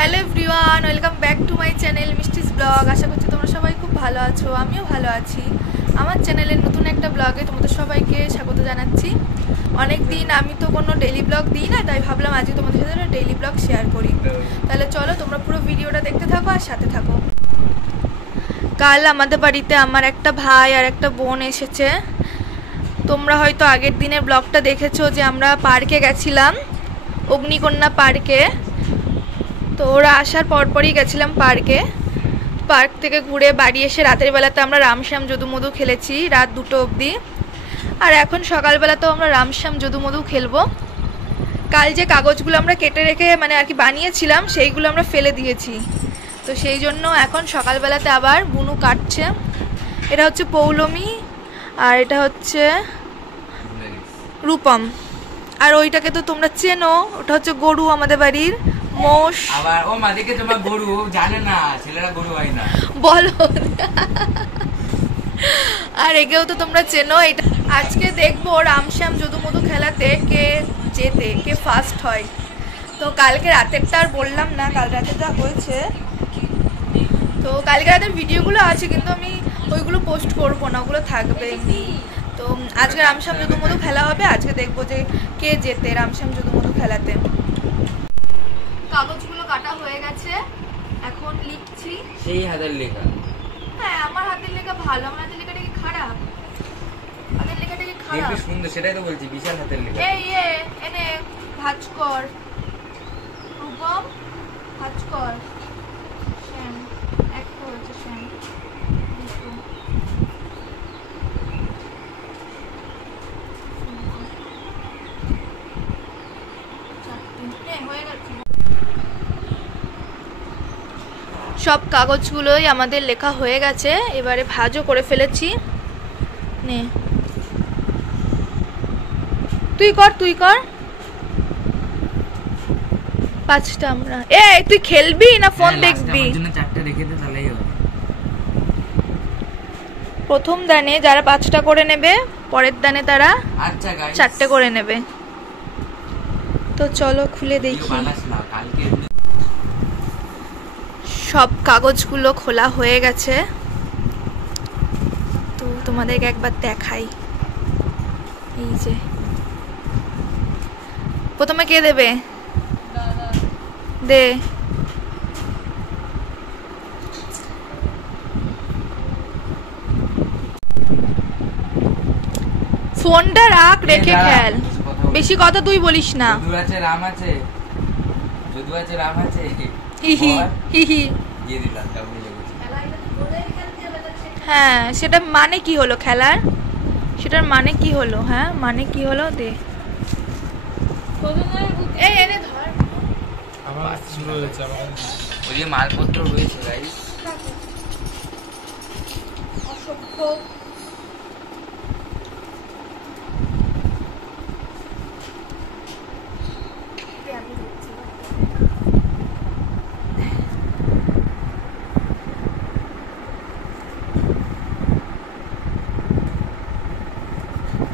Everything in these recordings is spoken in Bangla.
Hello everyone, welcome back to my channel Mishti's blog. আশা করছি তোমরা সবাই খুব ভালো আছো, আমিও ভালো আছি। আমার চ্যানেলের নতুন একটা ব্লগে তোমাদের সবাইকে স্বাগত জানাচ্ছি। অনেক দিন আমি তো কোনো ডেইলি ব্লগ দিই না, তাই ভাবলাম আজকে তোমাদের সাথে একটা ডেইলি ব্লগ শেয়ার করি। তাহলে চলো তোমরা পুরো ভিডিওটা দেখতে থাকো আর সাথে থাকো। কাল আমাদের বাড়িতে আমার একটা ভাই আর একটা বোন এসেছে। তোমরা হয়তো আগের দিনের ব্লগটা দেখেছো যে আমরা পার্কে গেছিলাম, অগ্নিকন্যা পার্কে। তো ওরা আসার পরপরই গেছিলাম পার্কে। পার্ক থেকে ঘুরে বাড়ি এসে রাতের বেলাতে আমরা রামশ্যাম যদুমধু খেলেছি রাত 2টো অবধি। আর এখন সকালবেলাতেও আমরা রামশ্যাম যদুমধু খেলবো। কাল যে কাগজগুলো আমরা কেটে রেখে মানে আর কি বানিয়েছিলাম সেইগুলো আমরা ফেলে দিয়েছি, তো সেই জন্য এখন সকালবেলাতে আবার বুনু কাটছে। এটা হচ্ছে পৌলমী আর এটা হচ্ছে রূপম। আর ওইটাকে তো তোমরা চেনো, ওটা হচ্ছে গরু, আমাদের বাড়ির মোষ। আবার ও মাদিকে তোমার গরু জানে না, ছেলেরা গরু হয় না বলো। আর একেও তো তোমরা চেনো। এটা আজকে দেখবো রামশ্যাম যদুমধু খেলাতে কে জেতে, কে ফার্স্ট হয়। তো কালকে রাতেরটা আর বললাম না, কাল রাতে যা হয়েছে। তো কালকে রাতের ভিডিওগুলো আছে কিন্তু আমি ওইগুলো পোস্ট করবো না, ওগুলো থাকবে এমনি। তো আজকে রামশ্যাম যদুমধু খেলা হবে, আজকে দেখবো যে কে জেতে রামশ্যাম যদুমধু খেলাতে। কাগজগুলো কাটা হয়ে গেছে, এখন লিখছি। সেই হাতের লেখা? হ্যাঁ, আমার হাতের লেখা ভালো। আমার হাতের লেখাটা কি খারাপ? হাতের লেখাটা কি খারাপ? বেশ সুন্দর, সেটাই তো বলছি, বিশাল হাতের লেখা। এই এনে ভাঁজ কর রূপম, ভাঁজ কর। শ্যাম এক করেছে, শ্যাম হয়ে গেছে। সব কাগজগুলোই আমাদের লেখা হয়ে গেছে, এবারে ভাঁজও করে ফেলেছি। নে তুই কর, তুই কর। 5টা আমরা। এই তুই খেলবি না ফোন দেখবি? আমার জন্য 4টে রেখে দে, তাহলেই হবে। প্রথম দানে যারা 5টা করে নেবে, পরের দানে তারা আচ্ছা গাইস 4টে করে নেবে। তো চলো খুলে দেখি। সব কাগজগুলো খোলা হয়ে গেছে, তো তোমাদেরকে একবার দেখাই। এই যে প্রথমে কে দেবে? দে। ফোনটা রাখ, রেখে খেল। বেশি কথা তুই বলিস না। যদু আছে, রাম আছে, যদু আছে, রাম আছে। হিহি হিহি। দিয়ে দিলাম, কেমন লেগেছে? হ্যাঁ, সেটা মানে কি হলো খেলার? সেটার মানে কি হলো? হ্যাঁ, মানে কি হলো? দে। এই এনে ধর। আমার শুরু হয়েছে, আমার ওই যে মালপত্র রয়েছে গাইস। অসভ্য।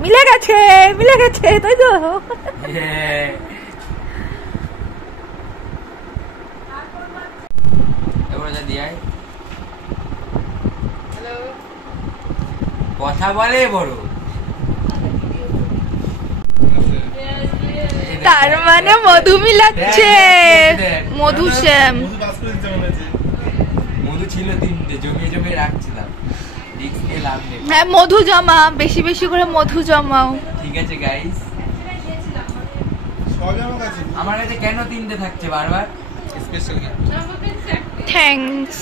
মিলে গেছে, মিলে গেছে, তাই তো? এবার যা দিয়াই কথা বলে বড়। তার মানে মধু মিলাচ্ছে। মধু শ্যাম। মধু ছিল 3টে, জমিয়ে জমিয়ে রাখছিলাম। হ্যাঁ, মধু জমা, বেশি বেশি করে মধু জমাও। ঠিক আছে গাইস, আমার কাছে কেন 3টে থাকছে বারবার? Special gift, thanks.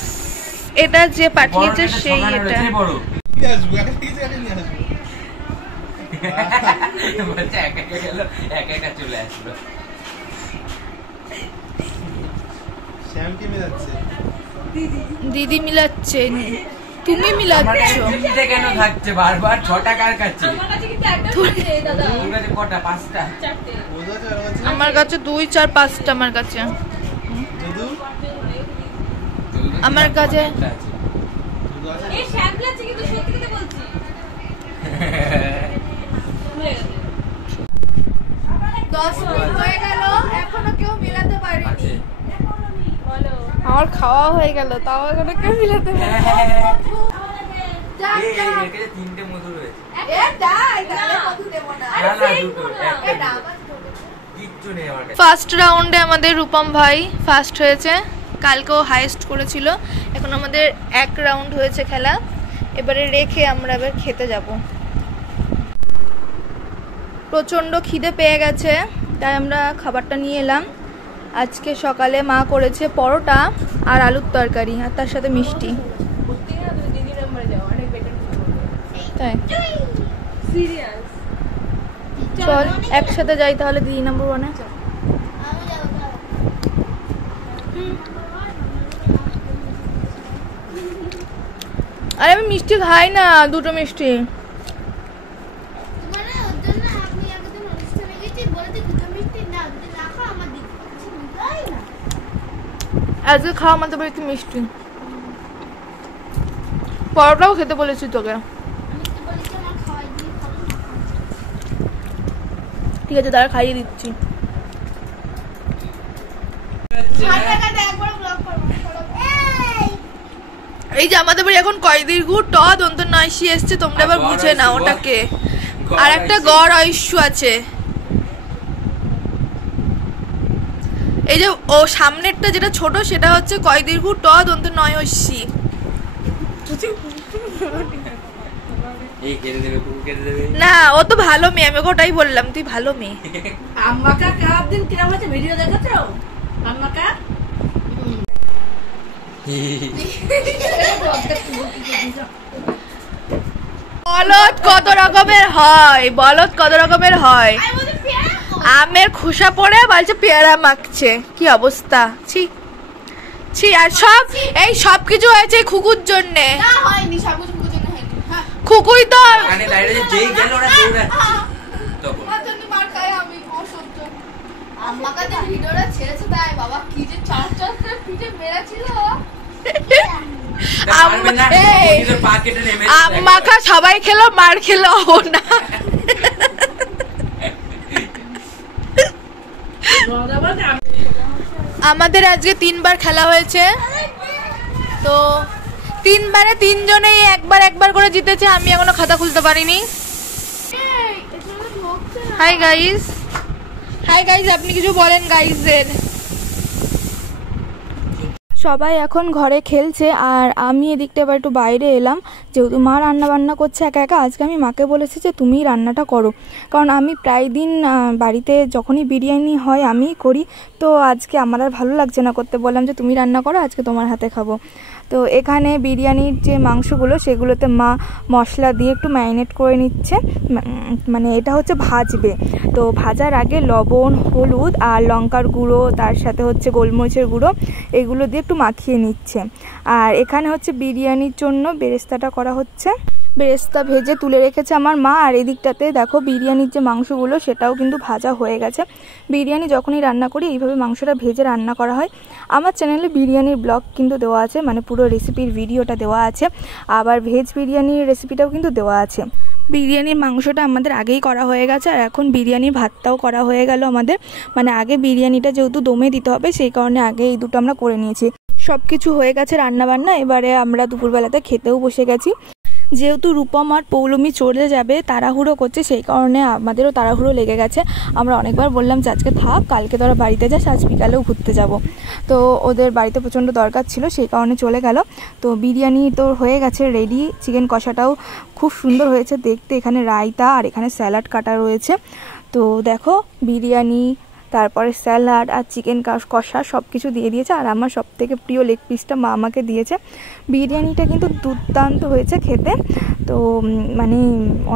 এটা যে পাঠিয়েছে সেই এটা বড় নিয়ে আসবো, একা থেকে একা নিয়ে আসবো। বলছে একা একা গেল, একা একা চলে আসলো। শ্যামকে মিলাচ্ছে, দিদি মিলাচ্ছে, তুমি মিলাচ্ছ। 3টে কেন থাকছে বারবার? 6টা কার কাছে? তোর কাছে কটা? 5টা? আমার কাছে 2, 4, 5টা আমার কাছে। আমার কাছে এই শ্যাম্পু আছে কিন্তু সত্যি কথা বলছি। 10 মিনিট হয়ে গেল, এখনো কেউ মেলাতে পারেনি। আমার খাওয়া হয়ে গেল, তাও এখানে কেউ মিলাতে তিনটে মধু রয়েছে। ফার্স্ট রাউন্ডে আমাদের রূপম ভাই ফার্স্ট হয়েছে, কালকেও হাইয়েস্ট করেছিল। এখন আমাদের এক রাউন্ড হয়েছে খেলা, এবারে রেখে আমরা এবার খেতে যাব। প্রচণ্ড খিদে পেয়ে গেছে, তাই আমরা খাবারটা নিয়ে এলাম। আজকে সকালে মা করেছে পরোটা আর আলুর তরকারি, আর তার সাথে মিষ্টি। তাই চল একসাথে যাই তাহলে দিদি নাম্বার 1-এ। আরে আমি মিষ্টি খাই না, দুটো মিষ্টি। আজকে খাওয়া আমাদের বাড়িতে মিষ্টি। পরোটাও খেতে বলেছি তোকে। ঠিক আছে, তারা খাইয়ে দিচ্ছি। এই যে আমাদের বাড়ি এখন কয়দির গুড় ট দন্ত নয়সি এসছে, তোমরা এবার বুঝে না ওটাকে। আর একটা গড় ঐশ্বু আছে। এই যে ও সামনেরটা যেটা ছোট সেটা হচ্ছে কয়দির গুড় ট দন্ত নয়সি। না ও তো ভালো মেয়ে, আমি ওটাই বললাম তুই ভালো মেয়ে। আম্মাকা কাপ দিন কিরম হয়েছে ভিডিও দেখেছো? আম্মাকা বলদ কত রকমের হয়, বলদ কত রকমের হয়। আমের খোসা পড়ে বলছে পেয়ারা মাখছে, কি অবস্থা। ছি ছি। আর সব এই সব কিছু হয়েছে খুকুর জন্য। খুকুই তো আম্মাকা সবাই খেলো, মার খেলো না। আমাদের আজকে 3বার খেলা হয়েছে, তো 3বারে 3জনেই একবার করে জিতেছে। আমি এখনো খাতা খুলতে পারিনি। হাই গাইস, হাই গাইস, আপনি কিছু বলেন গাইসদের। সবাই এখন ঘরে খেলছে আর আমি এদিকটা এবার একটু বাইরে এলাম, যেহেতু মা রান্না বান্না করছে একা একা। আজকে আমি মাকে বলেছি যে তুমি রান্নাটা করো, কারণ আমি প্রায় দিন বাড়িতে যখনই বিরিয়ানি হয় আমিই করি, তো আজকে আমার আর ভালো লাগছে না করতে। বললাম যে তুমি রান্না করো, আজকে তোমার হাতে খাবো। তো এখানে বিরিয়ানির যে মাংসগুলো সেগুলোতে মা মশলা দিয়ে একটু ম্যারিনেট করে নিচ্ছে, মানে এটা হচ্ছে ভাজবে। তো ভাজার আগে লবণ, হলুদ আর লঙ্কার গুঁড়ো, তার সাথে হচ্ছে গোলমরিচের গুঁড়ো, এগুলো দিয়ে একটু মাখিয়ে নিচ্ছে। আর এখানে হচ্ছে বিরিয়ানির জন্য বেরেস্তাটা করা হচ্ছে। বেরেস্তা ভেজে তুলে রেখেছে আমার মা। আর এদিকটাতে দেখো বিরিয়ানির যে মাংসগুলো সেটাও কিন্তু ভাজা হয়ে গেছে। বিরিয়ানি যখনই রান্না করি এইভাবে মাংসটা ভেজে রান্না করা হয়। আমার চ্যানেলে বিরিয়ানির ব্লগ কিন্তু দেওয়া আছে, মানে পুরো রেসিপির ভিডিওটা দেওয়া আছে, আবার ভেজ বিরিয়ানির রেসিপিটাও কিন্তু দেওয়া আছে। বিরিয়ানির মাংসটা আমাদের আগেই করা হয়ে গেছে, আর এখন বিরিয়ানির ভাতটাও করা হয়ে গেল আমাদের। মানে আগে বিরিয়ানিটা যেহেতু দমে দিতে হবে সেই কারণে আগে এই দুটো আমরা করে নিয়েছি। সব কিছু হয়ে গেছে রান্নাবান্না, এবারে আমরা দুপুরবেলাতে খেতেও বসে গেছি। যেহেতু রূপম আর পৌলমি চলে যাবে, তাড়াহুড়ো করছে, সেই কারণে আমাদেরও তাড়াহুড়ো লেগে গেছে। আমরা অনেকবার বললাম যে আজকে থাক, কালকে তোরা বাড়িতে যাস, আজ বিকালেও ঘুরতে যাব। তো ওদের বাড়িতে প্রচণ্ড দরকার ছিল, সেই কারণে চলে গেল। তো বিরিয়ানি তো হয়ে গেছে রেডি, চিকেন কষাটাও খুব সুন্দর হয়েছে দেখতে। এখানে রায়তা আর এখানে স্যালাড কাটা রয়েছে। তো দেখো বিরিয়ানি, তারপরে স্যালাড আর চিকেন কষা সব কিছু দিয়ে দিয়েছে। আর আমার সবথেকে প্রিয় লেগ পিসটা মা আমাকে দিয়েছে। বিরিয়ানিটা কিন্তু দুর্দান্ত হয়েছে খেতে। তো মানে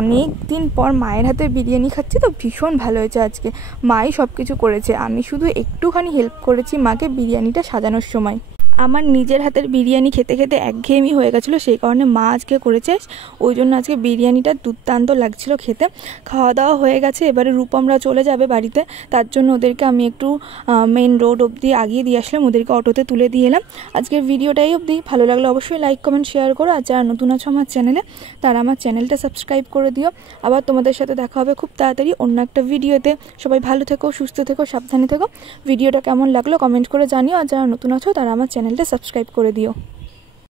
অনেক দিন পর মায়ের হাতে বিরিয়ানি খাচ্ছি, তো ভীষণ ভালো হয়েছে। আজকে মাই সব কিছু করেছে, আমি শুধু একটুখানি হেল্প করেছি মাকে বিরিয়ানিটা সাজানোর সময়। আমার নিজের হাতের বিরিয়ানি খেতে খেতে একঘেয়েমি হয়ে গেছিলো, সেই কারণে মা আজকে করেছে, ওই জন্য আজকে বিরিয়ানিটা দুর্দান্ত লাগছিল খেতে। খাওয়া দাওয়া হয়ে গেছে, এবারে রূপমরা চলে যাবে বাড়িতে, তার জন্য ওদেরকে আমি একটু মেন রোড অবধি আগিয়ে দিয়ে আসলাম, ওদেরকে অটোতে তুলে দিয়ে এলাম। আজকের ভিডিওটাই অবধি, ভালো লাগলে অবশ্যই লাইক কমেন্ট শেয়ার করো, আর যারা নতুন আছো আমার চ্যানেলে তারা আমার চ্যানেলটা সাবস্ক্রাইব করে দিও। আবার তোমাদের সাথে দেখা হবে খুব তাড়াতাড়ি অন্য একটা ভিডিওতে। সবাই ভালো থেকো, সুস্থ থেকো, সাবধানে থেকো। ভিডিওটা কেমন লাগলো কমেন্ট করে জানিও, আর যারা নতুন আছো তারা আমার চ্যানেল চ্যানেলটা সাবস্ক্রাইব করে দিও।